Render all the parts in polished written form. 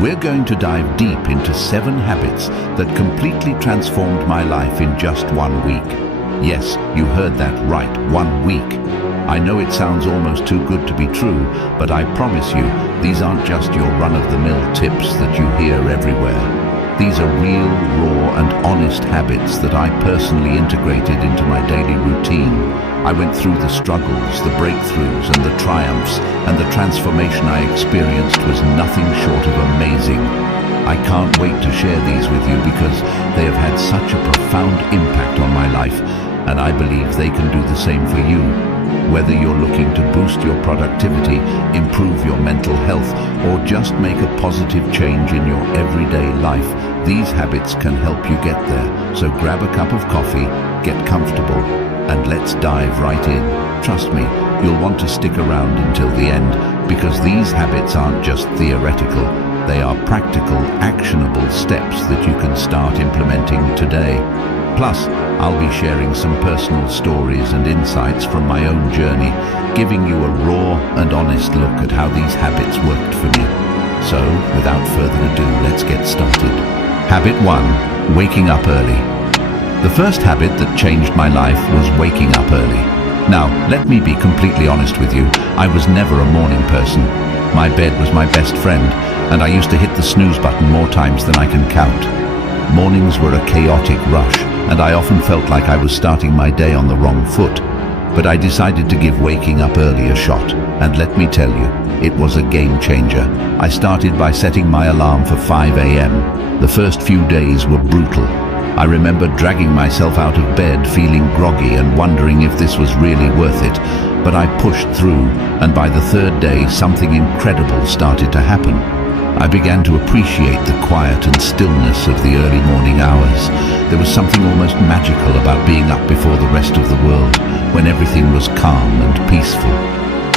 We're going to dive deep into 7 habits that completely transformed my life in just 1 week. Yes, you heard that right, 1 week. I know it sounds almost too good to be true, but I promise you, these aren't just your run-of-the-mill tips that you hear everywhere. These are real, raw and honest habits that I personally integrated into my daily routine. I went through the struggles, the breakthroughs and the triumphs, and the transformation I experienced was nothing short of amazing. I can't wait to share these with you because they have had such a profound impact on my life, and I believe they can do the same for you. Whether you're looking to boost your productivity, improve your mental health, or just make a positive change in your everyday life, these habits can help you get there. So grab a cup of coffee, get comfortable, and let's dive right in. Trust me, you'll want to stick around until the end, because these habits aren't just theoretical, they are practical, actionable steps that you can start implementing today. Plus, I'll be sharing some personal stories and insights from my own journey, giving you a raw and honest look at how these habits worked for me. So, without further ado, let's get started. Habit 1. Waking up early. The first habit that changed my life was waking up early. Now, let me be completely honest with you, I was never a morning person. My bed was my best friend, and I used to hit the snooze button more times than I can count. Mornings were a chaotic rush, and I often felt like I was starting my day on the wrong foot. But I decided to give waking up early a shot, and let me tell you, it was a game changer. I started by setting my alarm for 5 a.m. The first few days were brutal. I remember dragging myself out of bed feeling groggy and wondering if this was really worth it, but I pushed through, and by the 3rd day something incredible started to happen. I began to appreciate the quiet and stillness of the early morning hours. There was something almost magical about being up before the rest of the world, when everything was calm and peaceful.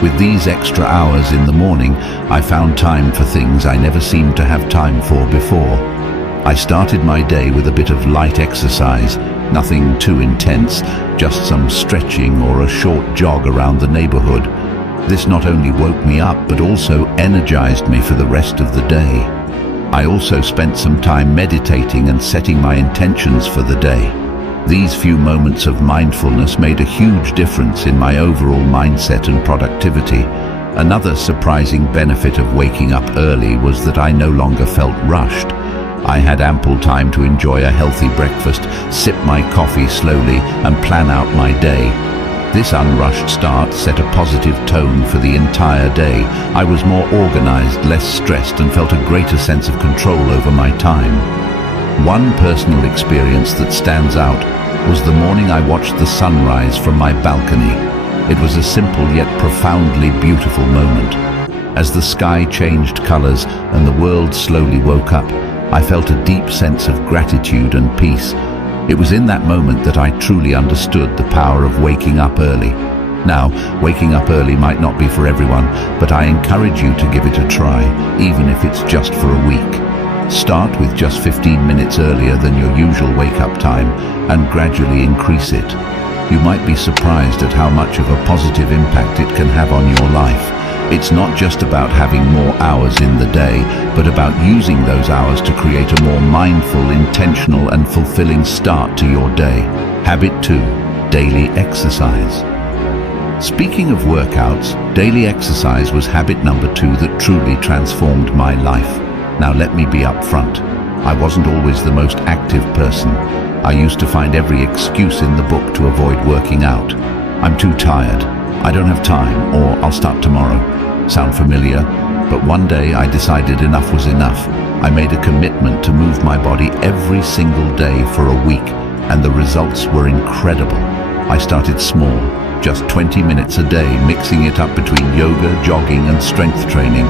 With these extra hours in the morning, I found time for things I never seemed to have time for before. I started my day with a bit of light exercise, nothing too intense, just some stretching or a short jog around the neighborhood. This not only woke me up, but also energized me for the rest of the day. I also spent some time meditating and setting my intentions for the day. These few moments of mindfulness made a huge difference in my overall mindset and productivity. Another surprising benefit of waking up early was that I no longer felt rushed. I had ample time to enjoy a healthy breakfast, sip my coffee slowly, and plan out my day. This unrushed start set a positive tone for the entire day. I was more organized, less stressed, and felt a greater sense of control over my time. One personal experience that stands out was the morning I watched the sunrise from my balcony. It was a simple yet profoundly beautiful moment. As the sky changed colors and the world slowly woke up, I felt a deep sense of gratitude and peace. It was in that moment that I truly understood the power of waking up early. Now, waking up early might not be for everyone, but I encourage you to give it a try, even if it's just for a week. Start with just 15 minutes earlier than your usual wake-up time and gradually increase it. You might be surprised at how much of a positive impact it can have on your life. It's not just about having more hours in the day, but about using those hours to create a more mindful, intentional, and fulfilling start to your day. Habit 2. Daily exercise. Speaking of workouts, daily exercise was habit number 2 that truly transformed my life. Now let me be upfront. I wasn't always the most active person. I used to find every excuse in the book to avoid working out. I'm too tired. I don't have time, or I'll start tomorrow. Sound familiar? But one day I decided enough was enough. I made a commitment to move my body every single day for a week, and the results were incredible. I started small, just 20 minutes a day, mixing it up between yoga, jogging, and strength training.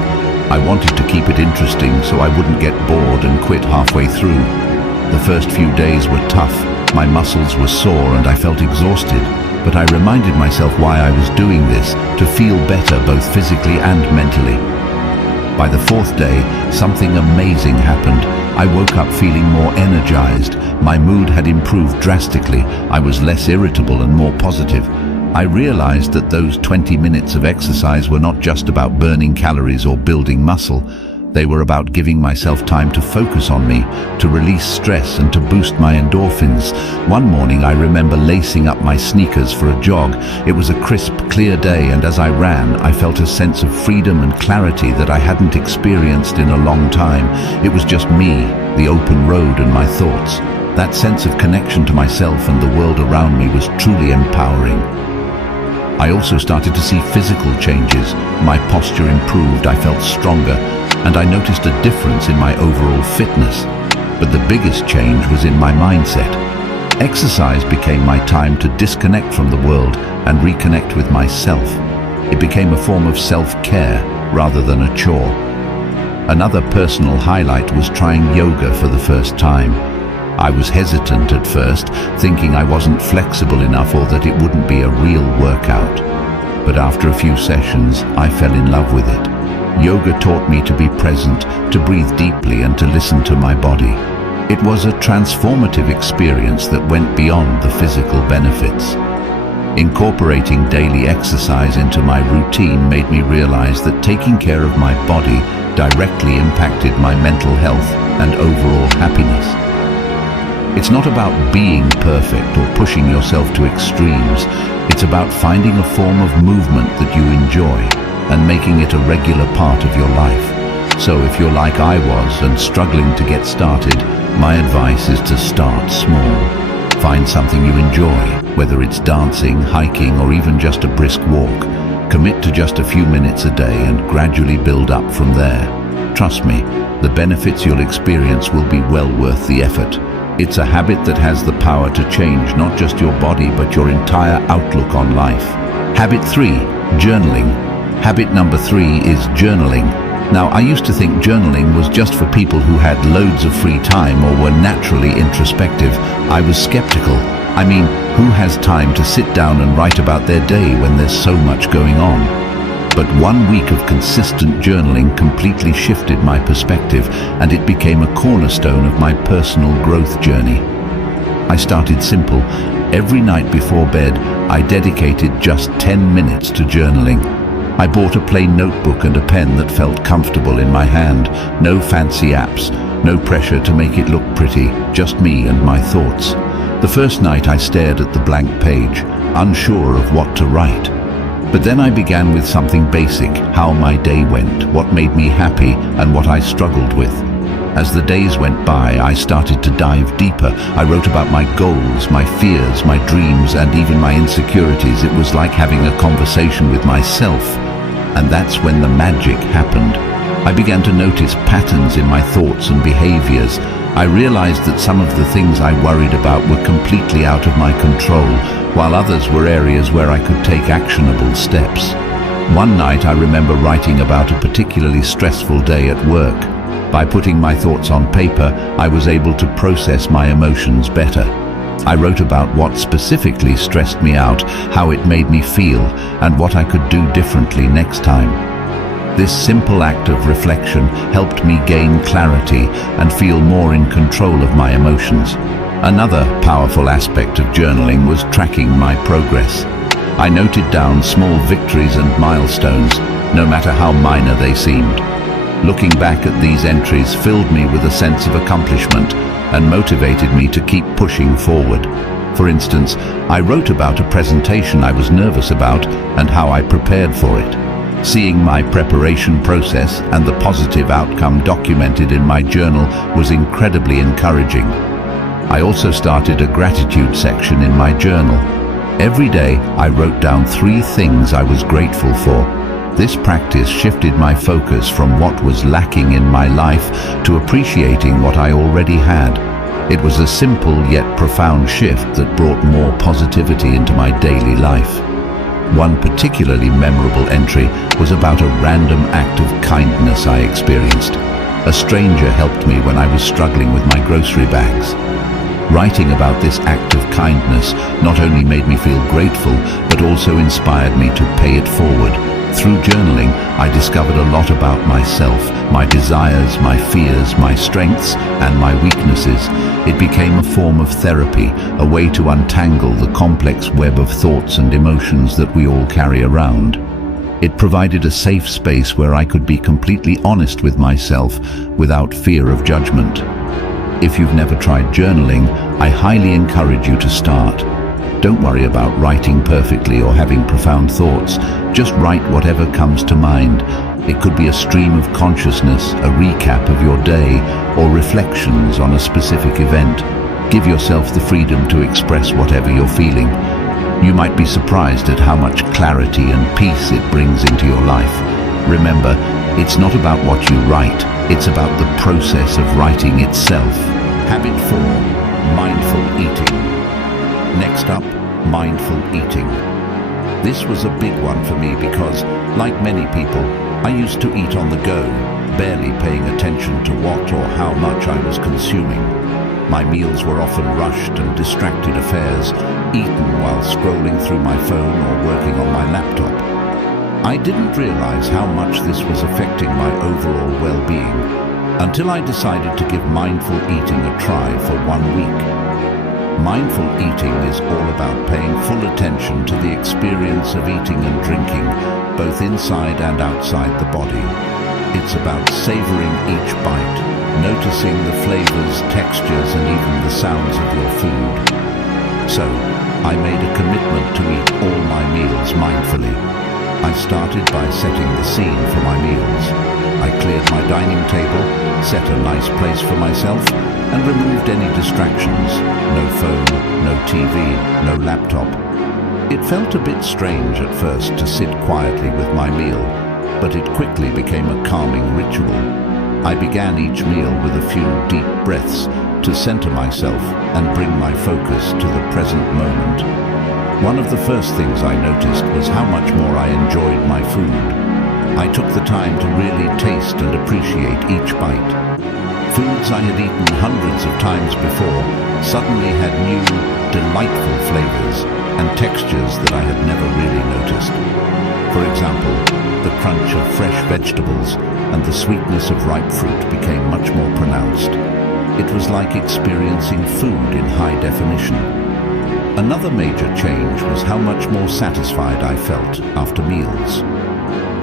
I wanted to keep it interesting so I wouldn't get bored and quit halfway through. The first few days were tough. My muscles were sore and I felt exhausted. But I reminded myself why I was doing this, to feel better both physically and mentally. By the 4th day, something amazing happened. I woke up feeling more energized. My mood had improved drastically. I was less irritable and more positive. I realized that those 20 minutes of exercise were not just about burning calories or building muscle. They were about giving myself time to focus on me, to release stress and to boost my endorphins. One morning I remember lacing up my sneakers for a jog. It was a crisp, clear day, and as I ran, I felt a sense of freedom and clarity that I hadn't experienced in a long time. It was just me, the open road, and my thoughts. That sense of connection to myself and the world around me was truly empowering. I also started to see physical changes. My posture improved, I felt stronger, and I noticed a difference in my overall fitness. But the biggest change was in my mindset. Exercise became my time to disconnect from the world and reconnect with myself. It became a form of self-care rather than a chore. Another personal highlight was trying yoga for the first time. I was hesitant at first, thinking I wasn't flexible enough or that it wouldn't be a real workout. But after a few sessions, I fell in love with it. Yoga taught me to be present, to breathe deeply and to listen to my body. It was a transformative experience that went beyond the physical benefits. Incorporating daily exercise into my routine made me realize that taking care of my body directly impacted my mental health and overall happiness. It's not about being perfect or pushing yourself to extremes. It's about finding a form of movement that you enjoy and making it a regular part of your life. So if you're like I was and struggling to get started, my advice is to start small. Find something you enjoy, whether it's dancing, hiking, or even just a brisk walk. Commit to just a few minutes a day and gradually build up from there. Trust me, the benefits you'll experience will be well worth the effort. It's a habit that has the power to change not just your body but your entire outlook on life. Habit 3, journaling. Habit number 3 is journaling. Now, I used to think journaling was just for people who had loads of free time or were naturally introspective. I was skeptical. I mean, who has time to sit down and write about their day when there's so much going on? But 1 week of consistent journaling completely shifted my perspective, and it became a cornerstone of my personal growth journey. I started simple. Every night before bed, I dedicated just 10 minutes to journaling. I bought a plain notebook and a pen that felt comfortable in my hand. No fancy apps, no pressure to make it look pretty, just me and my thoughts. The first night I stared at the blank page, unsure of what to write. But then I began with something basic, how my day went, what made me happy, and what I struggled with. As the days went by, I started to dive deeper. I wrote about my goals, my fears, my dreams, and even my insecurities. It was like having a conversation with myself. And that's when the magic happened. I began to notice patterns in my thoughts and behaviors. I realized that some of the things I worried about were completely out of my control, while others were areas where I could take actionable steps. One night I remember writing about a particularly stressful day at work. By putting my thoughts on paper, I was able to process my emotions better. I wrote about what specifically stressed me out, how it made me feel, and what I could do differently next time. This simple act of reflection helped me gain clarity and feel more in control of my emotions. Another powerful aspect of journaling was tracking my progress. I noted down small victories and milestones, no matter how minor they seemed. Looking back at these entries filled me with a sense of accomplishment and motivated me to keep pushing forward. For instance, I wrote about a presentation I was nervous about and how I prepared for it. Seeing my preparation process and the positive outcome documented in my journal was incredibly encouraging. I also started a gratitude section in my journal. Every day, I wrote down 3 things I was grateful for. This practice shifted my focus from what was lacking in my life to appreciating what I already had. It was a simple yet profound shift that brought more positivity into my daily life. One particularly memorable entry was about a random act of kindness I experienced. A stranger helped me when I was struggling with my grocery bags. Writing about this act of kindness not only made me feel grateful, but also inspired me to pay it forward. Through journaling, I discovered a lot about myself, my desires, my fears, my strengths, and my weaknesses. It became a form of therapy, a way to untangle the complex web of thoughts and emotions that we all carry around. It provided a safe space where I could be completely honest with myself without fear of judgment. If you've never tried journaling, I highly encourage you to start. Don't worry about writing perfectly or having profound thoughts. Just write whatever comes to mind. It could be a stream of consciousness, a recap of your day, or reflections on a specific event. Give yourself the freedom to express whatever you're feeling. You might be surprised at how much clarity and peace it brings into your life. Remember, it's not about what you write, it's about the process of writing itself. Habit 4. Mindful eating. Next up, mindful eating. This was a big one for me because, like many people, I used to eat on the go, barely paying attention to what or how much I was consuming. My meals were often rushed and distracted affairs, eaten while scrolling through my phone or working on my laptop. I didn't realize how much this was affecting my overall well-being until I decided to give mindful eating a try for 1 week. Mindful eating is all about paying full attention to the experience of eating and drinking, both inside and outside the body. It's about savoring each bite, noticing the flavors, textures, and even the sounds of your food. So, I made a commitment to eat all my meals mindfully. I started by setting the scene for my meals. I cleared my dining table, set a nice place for myself, and removed any distractions. No phone, no TV, no laptop. It felt a bit strange at first to sit quietly with my meal, but it quickly became a calming ritual. I began each meal with a few deep breaths to center myself and bring my focus to the present moment. One of the first things I noticed was how much more I enjoyed my food. I took the time to really taste and appreciate each bite. Foods I had eaten hundreds of times before suddenly had new, delightful flavors and textures that I had never really noticed. For example, the crunch of fresh vegetables and the sweetness of ripe fruit became much more pronounced. It was like experiencing food in high definition. Another major change was how much more satisfied I felt after meals.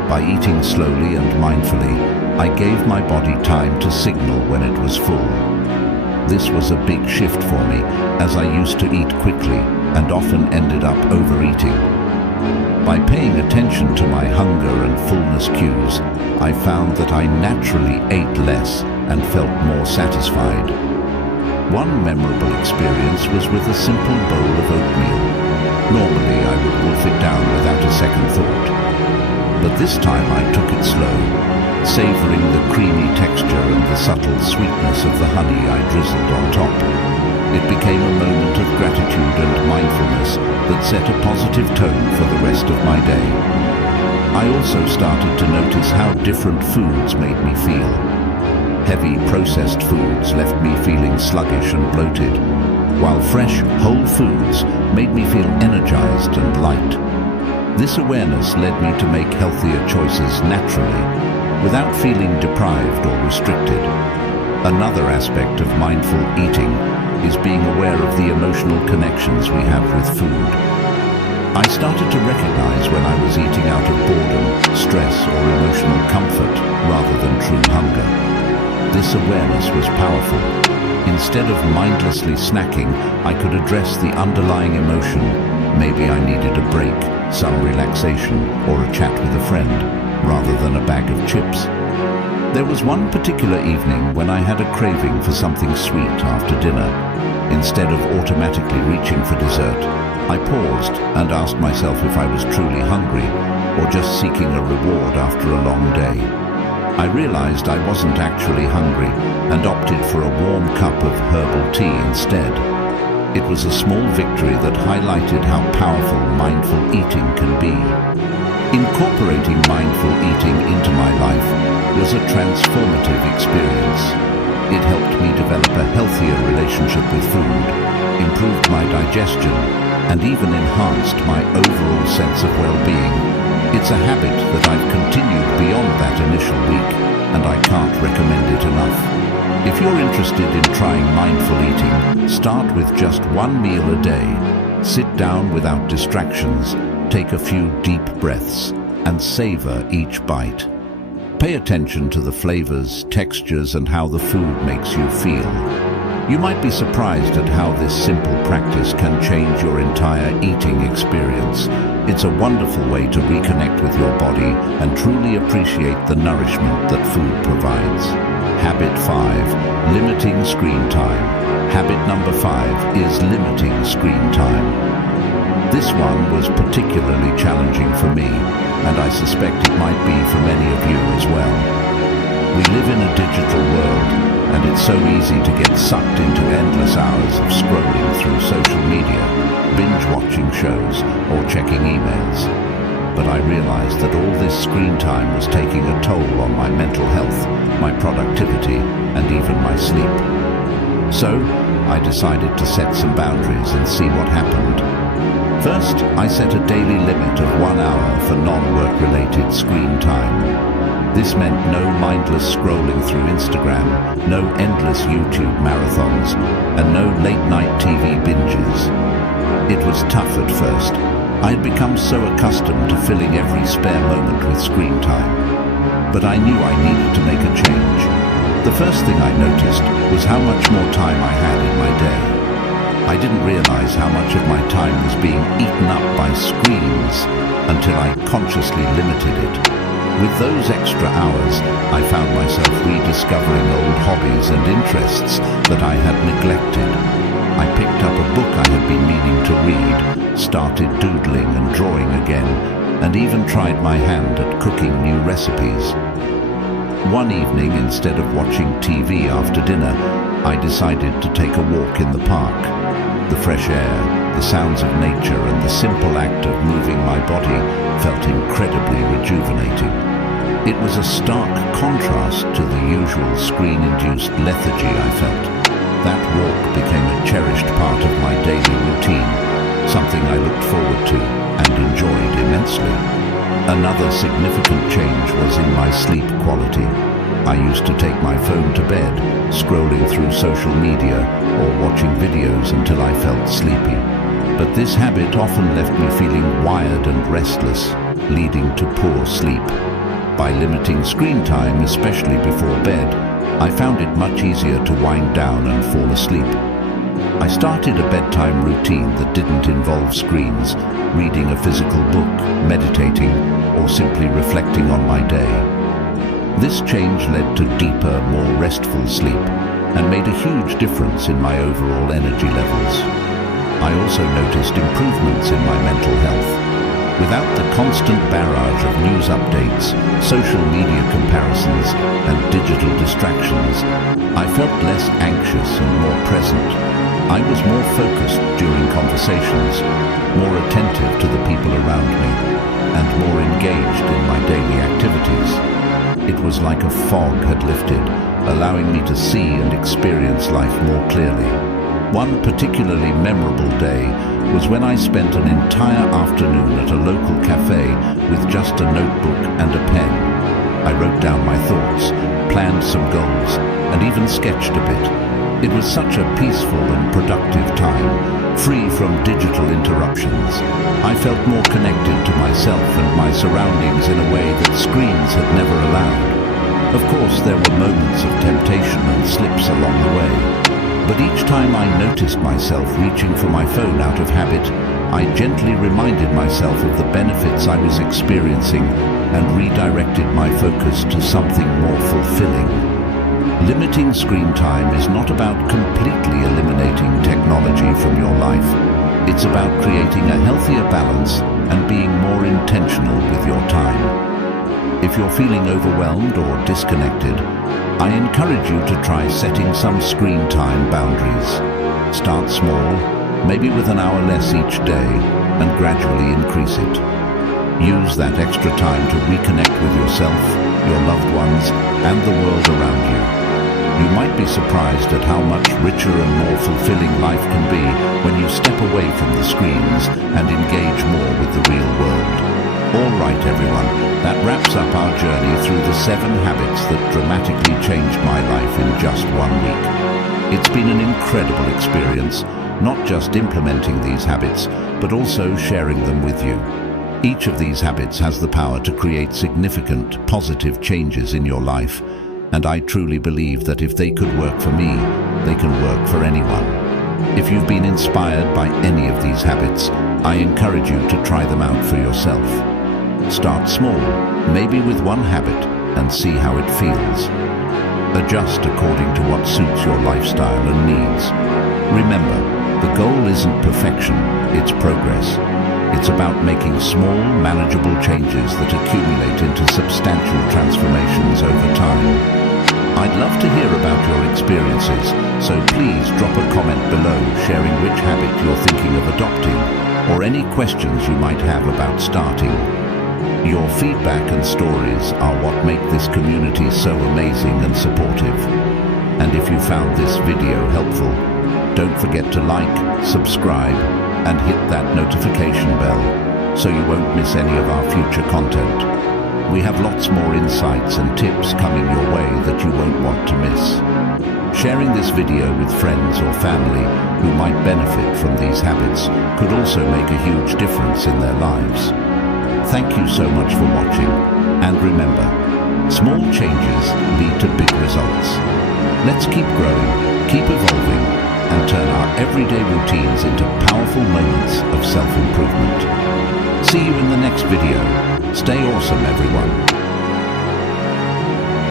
By eating slowly and mindfully, I gave my body time to signal when it was full. This was a big shift for me, as I used to eat quickly and often ended up overeating. By paying attention to my hunger and fullness cues, I found that I naturally ate less and felt more satisfied. One memorable experience was with a simple bowl of oatmeal. Normally, I would wolf it down without a second thought. But this time I took it slow, savoring the creamy texture and the subtle sweetness of the honey I drizzled on top. It became a moment of gratitude and mindfulness that set a positive tone for the rest of my day. I also started to notice how different foods made me feel. Heavy processed foods left me feeling sluggish and bloated, while fresh, whole foods made me feel energized and light. This awareness led me to make healthier choices naturally, without feeling deprived or restricted. Another aspect of mindful eating is being aware of the emotional connections we have with food. I started to recognize when I was eating out of boredom, stress, or emotional comfort rather than true hunger. This awareness was powerful. Instead of mindlessly snacking, I could address the underlying emotion. Maybe I needed a break, some relaxation, or a chat with a friend, rather than a bag of chips. There was one particular evening when I had a craving for something sweet after dinner. Instead of automatically reaching for dessert, I paused and asked myself if I was truly hungry or just seeking a reward after a long day. I realized I wasn't actually hungry and opted for a warm cup of herbal tea instead. It was a small victory that highlighted how powerful mindful eating can be. Incorporating mindful eating into my life was a transformative experience. It helped me develop a healthier relationship with food, improved my digestion, and even enhanced my overall sense of well-being. It's a habit that I've continued beyond that initial week, and I can't recommend it enough. If you're interested in trying mindful eating, start with just one meal a day. Sit down without distractions, take a few deep breaths, and savor each bite. Pay attention to the flavors, textures, and how the food makes you feel. You might be surprised at how this simple practice can change your entire eating experience. It's a wonderful way to reconnect with your body and truly appreciate the nourishment that food provides. Habit 5. Limiting screen time. Habit number 5 is limiting screen time. This one was particularly challenging for me, and I suspect it might be for many of you as well. We live in a digital world, and it's so easy to get sucked into endless hours of scrolling through social media, binge-watching shows, or checking emails. But I realized that all this screen time was taking a toll on my mental health, my productivity, and even my sleep. So, I decided to set some boundaries and see what happened. First, I set a daily limit of 1 hour for non-work-related screen time. This meant no mindless scrolling through Instagram, no endless YouTube marathons, and no late-night TV binges. It was tough at first. I had become so accustomed to filling every spare moment with screen time. But I knew I needed to make a change. The first thing I noticed was how much more time I had in my day. I didn't realize how much of my time was being eaten up by screens until I consciously limited it. With those extra hours, I found myself rediscovering old hobbies and interests that I had neglected. I picked up a book I had been meaning to read, started doodling and drawing again, and even tried my hand at cooking new recipes. One evening, instead of watching TV after dinner, I decided to take a walk in the park. The fresh air, the sounds of nature, and the simple act of moving my body felt incredibly rejuvenating. It was a stark contrast to the usual screen-induced lethargy I felt. That walk became a cherished part of my daily routine, something I looked forward to and enjoyed immensely. Another significant change was in my sleep quality. I used to take my phone to bed, scrolling through social media or watching videos until I felt sleepy. But this habit often left me feeling wired and restless, leading to poor sleep. By limiting screen time, especially before bed, I found it much easier to wind down and fall asleep. I started a bedtime routine that didn't involve screens, reading a physical book, meditating, or simply reflecting on my day. This change led to deeper, more restful sleep and made a huge difference in my overall energy levels. I also noticed improvements in my mental health. Without the constant barrage of news updates, social media comparisons, and digital distractions, I felt less anxious and more present. I was more focused during conversations, more attentive to the people around me, and more engaged in my daily activities. It was like a fog had lifted, allowing me to see and experience life more clearly. One particularly memorable day was when I spent an entire afternoon at a local cafe with just a notebook and a pen. I wrote down my thoughts, planned some goals, and even sketched a bit. It was such a peaceful and productive time, free from digital interruptions. I felt more connected to myself and my surroundings in a way that screens had never allowed. Of course, there were moments of temptation and slips along the way. But each time I noticed myself reaching for my phone out of habit, I gently reminded myself of the benefits I was experiencing and redirected my focus to something more fulfilling. Limiting screen time is not about completely eliminating technology from your life. It's about creating a healthier balance and being more intentional with your time. If you're feeling overwhelmed or disconnected, I encourage you to try setting some screen time boundaries. Start small, maybe with an hour less each day, and gradually increase it. Use that extra time to reconnect with yourself, your loved ones, and the world around you. You might be surprised at how much richer and more fulfilling life can be when you step away from the screens and engage more with the real world. All right, everyone, that wraps up our journey through the 7 habits that dramatically changed my life in just 1 week. It's been an incredible experience, not just implementing these habits, but also sharing them with you. Each of these habits has the power to create significant, positive changes in your life, and I truly believe that if they could work for me, they can work for anyone. If you've been inspired by any of these habits, I encourage you to try them out for yourself. Start small, maybe with one habit, and see how it feels. Adjust according to what suits your lifestyle and needs. Remember, the goal isn't perfection, it's progress. It's about making small, manageable changes that accumulate into substantial transformations over time. I'd love to hear about your experiences, so please drop a comment below sharing which habit you're thinking of adopting, or any questions you might have about starting. Your feedback and stories are what make this community so amazing and supportive. And if you found this video helpful, don't forget to like, subscribe, and hit that notification bell so you won't miss any of our future content. We have lots more insights and tips coming your way that you won't want to miss. Sharing this video with friends or family who might benefit from these habits could also make a huge difference in their lives. Thank you so much for watching, and remember, small changes lead to big results. Let's keep growing, keep evolving, and turn our everyday routines into powerful moments of self-improvement. See you in the next video. Stay awesome, everyone.